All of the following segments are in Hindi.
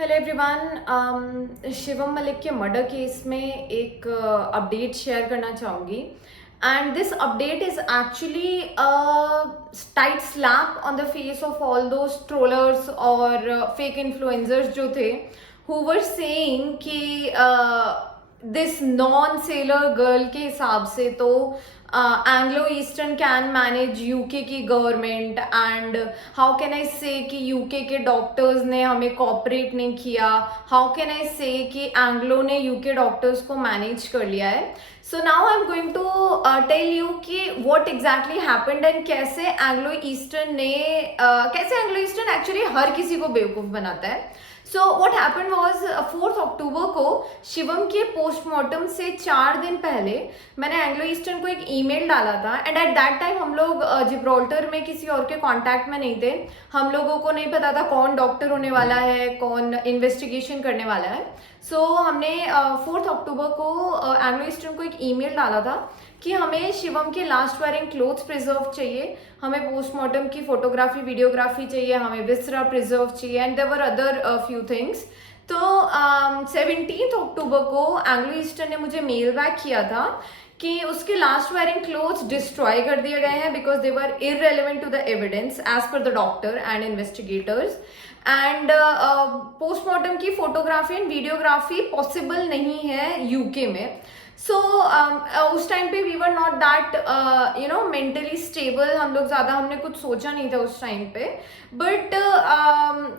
हेलो एवरीवन, शिवम मलिक के मर्डर केस में एक अपडेट शेयर करना चाहूँगी and this update is actually tight slap on the face of all those trollers और फेक इन्फ्लुएंसर्स जो थे हु वर सेइंग कि दिस नॉन सेलर गर्ल के हिसाब से तो Anglo Eastern can manage UK की government and how can I say कि यूके के डॉक्टर्स ने हमें कॉपरेट नहीं किया. हाउ कैन आई से कि एंग्लो ने यूके डॉक्टर्स को मैनेज कर लिया है. So now I am going to tell you कि व्हाट एग्जैक्टली हैपेंड एंड कैसे एंग्लो ईस्टर्न एक्चुअली हर किसी को बेवकूफ़ बनाता है. So what happened was 4 October को शिवम के पोस्टमार्टम से 4 दिन पहले मैंने एंग्लो ईस्टर्न को एक ईमेल डाला था एंड एट दैट टाइम हम लोग जिब्राल्टर में किसी और के कांटेक्ट में नहीं थे. हम लोगों को नहीं पता था कौन डॉक्टर होने वाला है, कौन इन्वेस्टिगेशन करने वाला है. सो हमने 4 अक्टूबर को एंग्लो ईस्टर्न को एक ईमेल डाला था कि हमें शिवम के लास्ट वेयरिंग क्लोथ्स प्रिजर्व चाहिए, हमें पोस्टमार्टम की फोटोग्राफी वीडियोग्राफी चाहिए, हमें विसरा प्रिजर्व चाहिए and there were other few things. तो 17 अक्टूबर को एंग्लो ईस्टर्न ने मुझे मेल बैक किया था कि उसके लास्ट वेयरिंग क्लोथ्स डिस्ट्रॉय कर दिए गए हैं because they were irrelevant to the evidence as per the doctor and investigators and postmortem की फोटोग्राफी एंड वीडियोग्राफी पॉसिबल नहीं है यूके में. सो उस टाइम पे we were not that mentally stable. हम लोग ज़्यादा हमने कुछ सोचा नहीं था उस टाइम पे. बट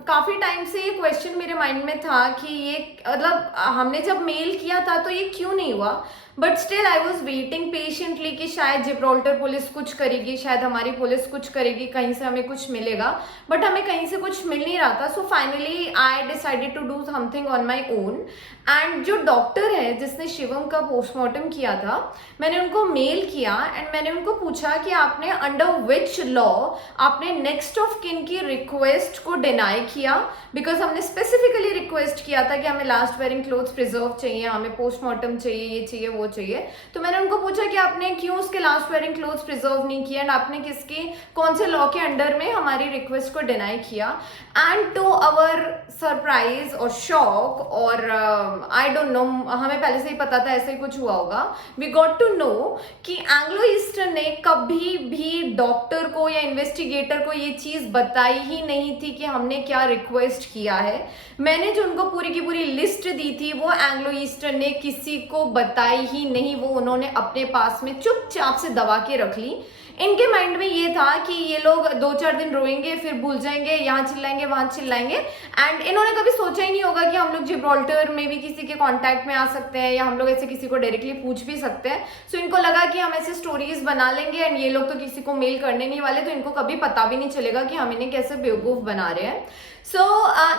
काफ़ी टाइम से ये क्वेश्चन मेरे माइंड में था कि ये मतलब हमने जब मेल किया था तो ये क्यों नहीं हुआ. But still I was waiting patiently कि शायद जिब्राल्टर पुलिस कुछ करेगी, शायद हमारी पुलिस कुछ करेगी, कहीं से हमें कुछ मिलेगा. बट हमें कहीं से कुछ मिल नहीं रहा था. So finally I decided to do something on my own. And जो डॉक्टर है जिसने शिवम का पोस्टमार्टम किया था, मैंने उनको मेल किया एंड मैंने उनको पूछा कि आपने अंडर विच लॉ आपने नेक्स्ट ऑफ किन की रिक्वेस्ट को डिनाई किया. बिकॉज हमने स्पेसिफिकली रिक्वेस्ट किया था कि हमें लास्ट वेयरिंग क्लोथ्स प्रिजर्व चाहिए, हमें पोस्टमार्टम चाहिए, ये चाहिए वो चाहिए. तो मैंने उनको पूछा कि आपने क्यों उसके लास्ट वेयरिंग क्लोथ्स प्रिजर्व नहीं किया एंड आपने किसके कौन से लॉ के अंडर में हमारी रिक्वेस्ट को डिनाई किया. एंड टू अवर सरप्राइज और शॉक और आई डोंट नो, हमें पहले से ही पता था ऐसे ही कुछ हुआ होगा, वी गॉट टू नो कि एंग्लो ईस्टर्न ने कभी भी डॉक्टर को या इन्वेस्टिगेटर को ये चीज़ बताई ही नहीं थी कि हमने क्या रिक्वेस्ट किया है. मैंने जो उनको पूरी की पूरी लिस्ट दी थी वो एंग्लो ईस्टर्न ने किसी को बताई ही नहीं. वो उन्होंने अपने पास में चुपचाप से दबा के रख ली. इनके माइंड में ये था कि ये लोग 2-4 दिन रोएंगे, फिर भूल जाएंगे, यहाँ चिल्लाएंगे वहाँ चिल्लाएंगे. एंड इन्होंने कभी सोचा ही नहीं होगा कि हम लोग जिब्राल्टर में भी किसी के कांटेक्ट में आ सकते हैं या हम लोग ऐसे किसी को डायरेक्टली पूछ भी सकते हैं. सो इनको लगा कि हम ऐसे स्टोरीज बना लेंगे एंड ये लोग तो किसी को मेल करने नहीं वाले, तो इनको कभी पता भी नहीं चलेगा कि हम इन्हें कैसे बेवकूफ बना रहे हैं. So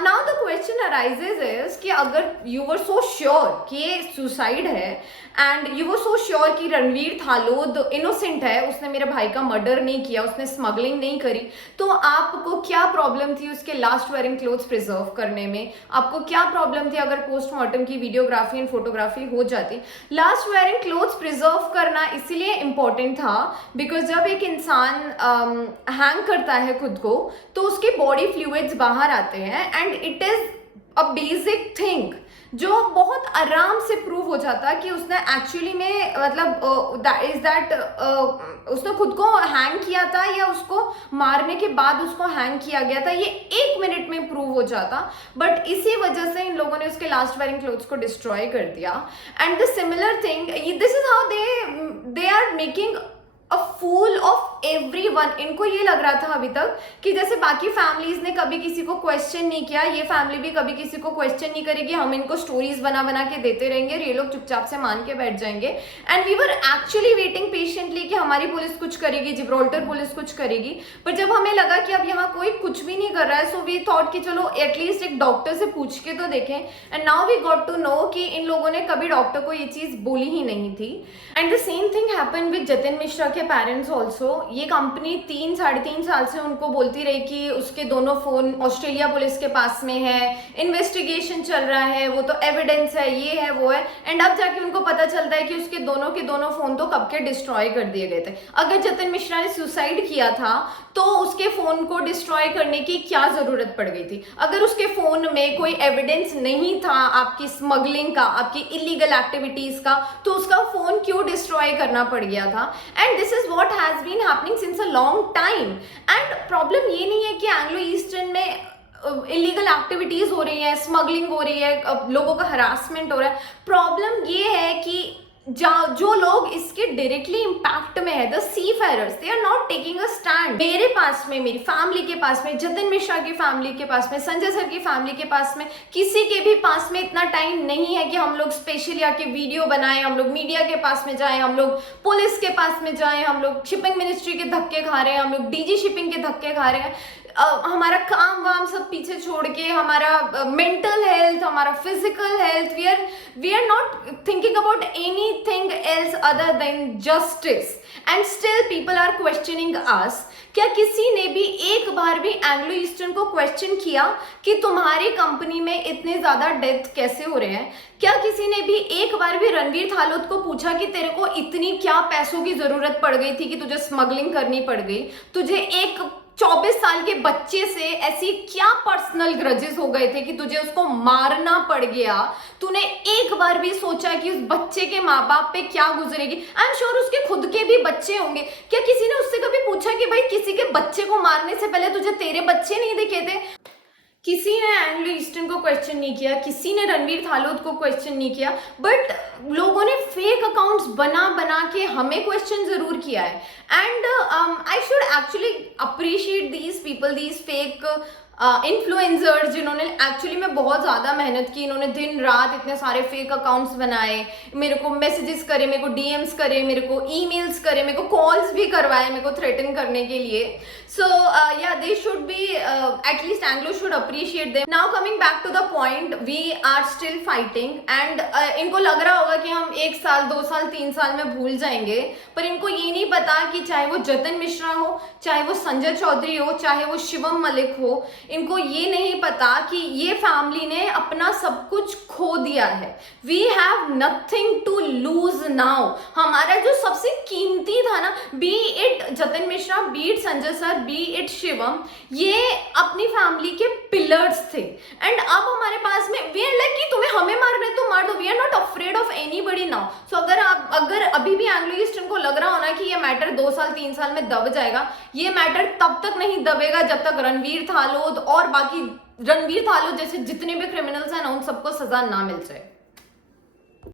now the question arises is कि अगर यू वर सो श्योर कि ये सुसाइड है and you were so sure कि रणवीर थालोद इनोसेंट है, उसने मेरे भाई का मर्डर नहीं किया, उसने स्मगलिंग नहीं करी, तो आपको क्या प्रॉब्लम थी उसके लास्ट वेयरिंग क्लोथ्स प्रिजर्व करने में? आपको क्या प्रॉब्लम थी अगर पोस्टमार्टम की वीडियोग्राफी एंड फोटोग्राफी हो जाती? लास्ट वेयरिंग क्लोथ्स प्रिजर्व करना इसीलिए इंपॉर्टेंट था बिकॉज जब एक इंसान हैंग करता है खुद को तो उसके बॉडी फ्लूइड्स बाहर आते हैं and it is a basic thing जो बहुत आराम से प्रूव हो जाता कि उसने एक्चुअली में मतलब उसने खुद को हैंग किया था या उसको मारने के बाद उसको हैंग किया गया था, ये 1 मिनट में प्रूव हो जाता. बट इसी वजह से इन लोगों ने उसके लास्ट वेयरिंग क्लोथ्स को डिस्ट्रॉय कर दिया. And the similar thing, this is how they are making a fool of everyone. इनको ये लग रहा था अभी तक कि जैसे बाकी फैमिलीज ने कभी किसी को क्वेश्चन नहीं किया, ये फैमिली भी कभी किसी को क्वेश्चन नहीं करेगी, हम इनको स्टोरीज बना बना के देते रहेंगे, ये लोग चुपचाप से मान के बैठ जाएंगे. And we were actually waiting patiently कि हमारी पुलिस कुछ करेगी, जिब्राल्टर पुलिस कुछ करेगी. पर जब हमें लगा कि अब यहाँ कोई कुछ भी नहीं कर रहा है, सो वी थॉट कि चलो एटलीस्ट एक डॉक्टर से पूछ के तो देखें. And now we got to know कि इन लोगों ने कभी डॉक्टर को ये चीज बोली ही नहीं थी. And the same thing happen with Jatin Mishra के पेरेंट्स ऑल्सो. ये कंपनी 3-3.5 साल से उनको बोलती रही कि उसके दोनों फोन ऑस्ट्रेलिया पुलिस के पास में है, इन्वेस्टिगेशन चल रहा है, वो तो एविडेंस है, ये है वो है, एंड अब जाके उनको पता चलता है कि उसके दोनों के दोनों फोन तो कब के डिस्ट्रॉय कर दिए गए थे। अगर जतिन मिश्रा ने सुसाइड किया था तो उसके फोन को डिस्ट्रॉय करने की क्या जरूरत पड़ गई थी? अगर उसके फोन में कोई एविडेंस नहीं था आपकी स्मगलिंग का, आपकी इलीगल एक्टिविटीज का, तो उसका फोन क्यों डिस्ट्रॉय करना पड़ गया था? And this is what has been happening since a long time. And problem ये नहीं है कि एंग्लो ईस्टर्न में इलीगल एक्टिविटीज हो रही है, स्मगलिंग हो रही है, लोगों का हरासमेंट हो रहा है। प्रॉब्लम ये है कि जो लोग इसके डायरेक्टली इंपैक्ट में है, the seafarers, they are not taking a stand. मेरे पास में, मेरी फैमिली के पास में, जतिन मिश्रा की फैमिली के पास में, संजय सर की फैमिली के पास में, किसी के भी पास में इतना टाइम नहीं है कि हम लोग स्पेशली आके वीडियो बनाएं, हम लोग मीडिया के पास में जाएं, हम लोग पुलिस के पास में जाएं, हम लोग शिपिंग मिनिस्ट्री के धक्के खा रहे हैं, हम लोग डीजी शिपिंग के धक्के खा रहे हैं। हमारा काम वाम सब पीछे छोड़ के हमारा मेंटल हेल्थ, हमारा physical health, we are not thinking about anything else other than justice, and still people are questioning us. क्या किसी ने भी एक बार भी एंग्लो ईस्टर्न को क्वेश्चन किया कि तुम्हारी कंपनी में इतने ज्यादा डेथ कैसे हो रहे हैं? क्या किसी ने भी एक बार भी रणवीर थालोद को पूछा कि तेरे को इतनी क्या पैसों की जरूरत पड़ गई थी कि तुझे स्मगलिंग करनी पड़ गई? तुझे एक 24 साल के बच्चे से ऐसी क्या पर्सनल ग्रजेस हो गए थे कि तुझे उसको मारना पड़ गया? तूने एक बार भी सोचा कि उस बच्चे के माँ बाप पे क्या गुजरेगी? आई एम श्योर उसके खुद के भी बच्चे होंगे। क्या किसी ने उससे कभी पूछा कि भाई किसी के बच्चे को मारने से पहले तुझे तेरे बच्चे नहीं दिखे थे? किसी ने एंग्लो ईस्टर्न को क्वेश्चन नहीं किया, किसी ने रणवीर थालोद को क्वेश्चन नहीं किया, बट लोगों ने फेक अकाउंट्स बना बना के हमें क्वेश्चन जरूर किया है। And I should actually appreciate these people, these fake influencers, जिन्होंने एक्चुअली में बहुत ज़्यादा मेहनत की। इन्होंने दिन रात इतने सारे फेक अकाउंट्स बनाए, मेरे को मैसेजेस करे, मेरे को डीएम्स करे, मेरे को ईमेल्स करे, मेरे को कॉल्स भी करवाए मेरे को थ्रेटन करने के लिए। सो या they should be, at least Anglo should appreciate them. Now coming back to the point, we are still fighting, and इनको लग रहा होगा कि हम 1 साल 2 साल 3 साल में भूल जाएंगे, पर इनको ये नहीं पता कि चाहे वो जतिन मिश्रा हो, चाहे वो संजय चौधरी हो, चाहे वो शिवम मलिक हो, इनको ये नहीं पता कि ये फैमिली ने अपना सब कुछ खो दिया है। We have nothing to lose now. हमारा जो सबसे कीमती था ना, be it Jatin Mishra, be it Sanjay sir, be it Shivam, ये अपनी फैमिली के पिलर्स थे। एंड अब हमारे पास में वी आर लाइक कि तुम्हें हमें मारना है तो मार दो, we are not afraid of anybody now. So अगर अभी भी एंग्लो ईस्टर्न को लग रहा हो ना कि ये मैटर 2 साल 3 साल में दब जाएगा, ये मैटर तब तक नहीं दबेगा जब तक रणवीर थालोद और बाकी रणवीर थालोद जैसे जितने भी क्रिमिनल्स हैं ना, उन सबको सजा ना मिल जाए।